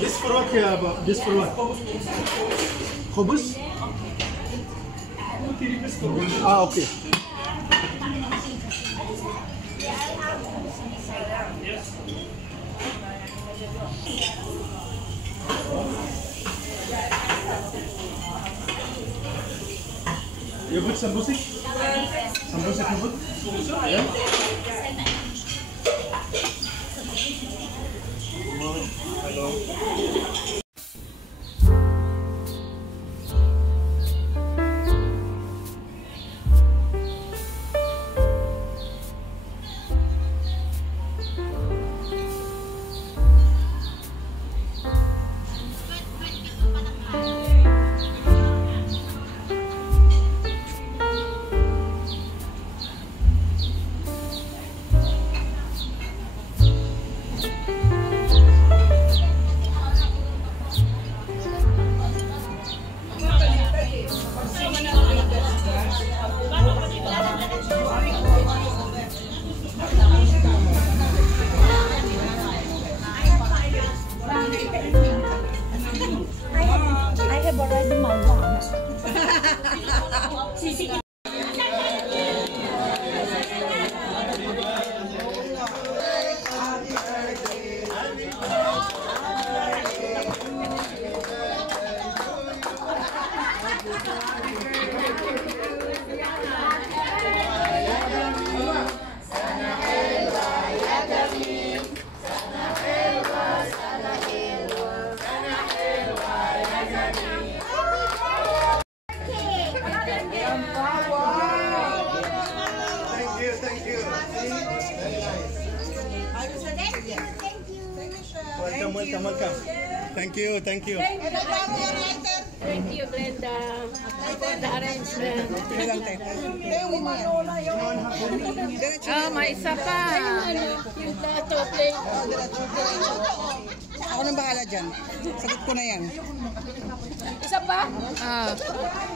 This for what here? This for what? Khubus? Ah, okay. You put sambusi? Sambusi you put? Yeah? Hello. Welcome. Thank you. Thank you, Brenda, for the arrangement. May isa pa. Yung plato, plate. Ako nang bahala dyan. Sagot ko na yan. Isa pa?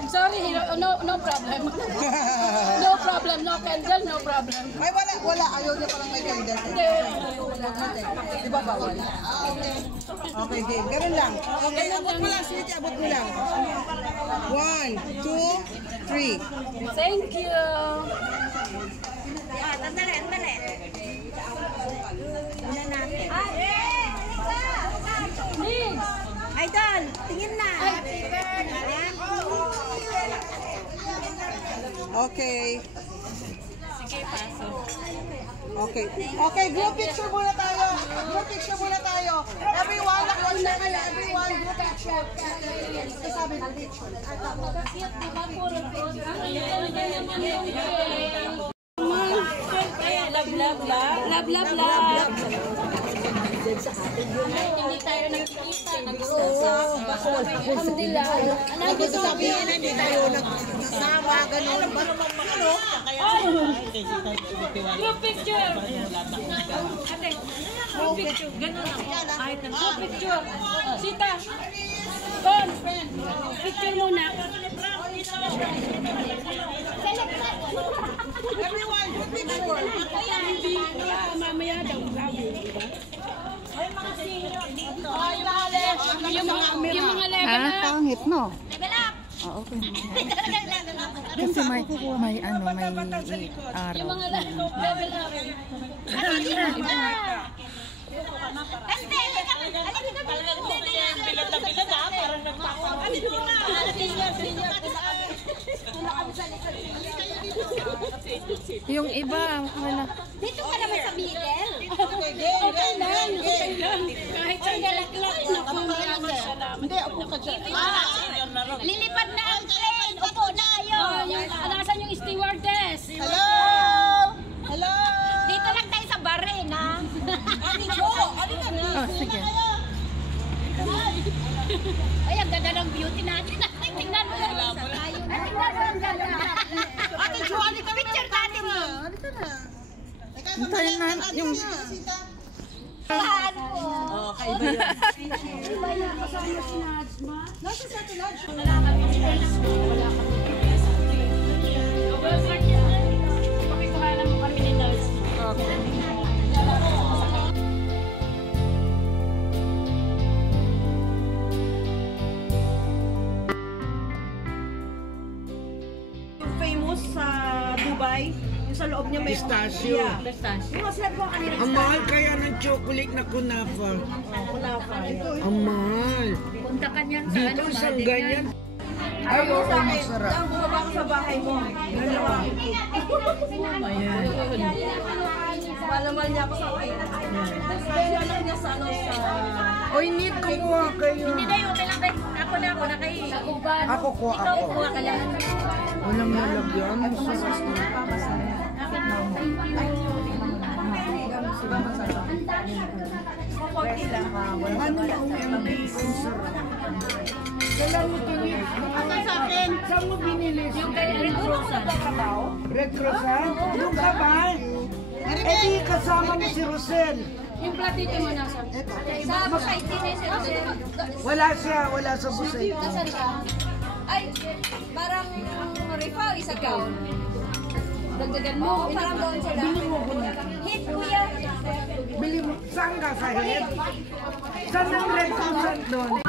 Sorry, no problem. No problem, no candle, no problem. Ay, wala. Ayaw niya palang may candle. Di ba bawal? Okay, game. Ganun lang. Okay, abot mo lang, sweetie. Abot mo lang. 1, 2, 3. Thank you. Tandali. Una natin. Idol, tingin na. Okay. Sige, paso. Okay, group picture muna tayo. Everyone, nakawala na kayo. Everyone, group picture. Ito sabi ng picture. Love. Hindi tayo nakikita. Alhamdulillah. Ano gusto sabihin, hindi tayo nagsasama, gano'n. Ano? Group picture. Ate, group picture. Ganun lang. Group picture. Sita. Kon. Picture muna. Everyone, group picture. Mamaya daw. Ay, mga senior dito. Yung mga level up. Pangit, no? Level up. Okay. Kasi may araw. Yung mga level up. Yung iba, wala. Dito ka naman sa middle. Okay lang. Kahit sa galak-lak. Hindi, ako ka dyan. Lilipad na ang plane. Upo na kayo. Alasan yung stewardess. Hello! Dito lang tayo sa barin, ha? Oh, sige. Ay, ang ganda ng beauty natin. Tingnan mo lang. Tingnan mo ang ganda. Ate Jo, halika na. Picture natin mo. Halika na. Hintayin na yung... Saan mo? Oo, kaiba yun. Iba yung kasama si Najma. Nasa sa tulad. Wala kami. Pakikuhanan mo kami ni Nurse. Malunggay. Yung sa loob niya may Pistachio. Yeah. Yung masarap ko kanina. Ang mahal kaya ng chocolate na kunafa. Kunafa. Ang mahal. Punta ka niyan sa Dito isang ganyan. Ay, Ay, oo, sa akin, masarap. saan bumaba ko sa bahay mo? Dalawa. Malamal niya ako sa akin. Kaya lang niya sa ano sa... Oy, need kumuha kayo. Hindi na yun, kailangan kayo. Ako na, kayo. Ako kuha Ikaw, ako. kuha ka lang. Walang nalagyan. Ano na UMB? Ang sarap. Sa akin. Saan mo binili? Yung kay Red Rosa. Red Cross, ha? Doon ka ba? Eh di kasama mo si Rosel. Yung platito mo nasa. Sa Busay Tines. Wala siya, wala sa busay. Nasaan siya? Ay, parang refer is account. Dagdagan mo. Parang doon sila. Bili mo ko na. Hit, kuya. Bili mo. Saan ka sa head? Saan ang Red Cross doon?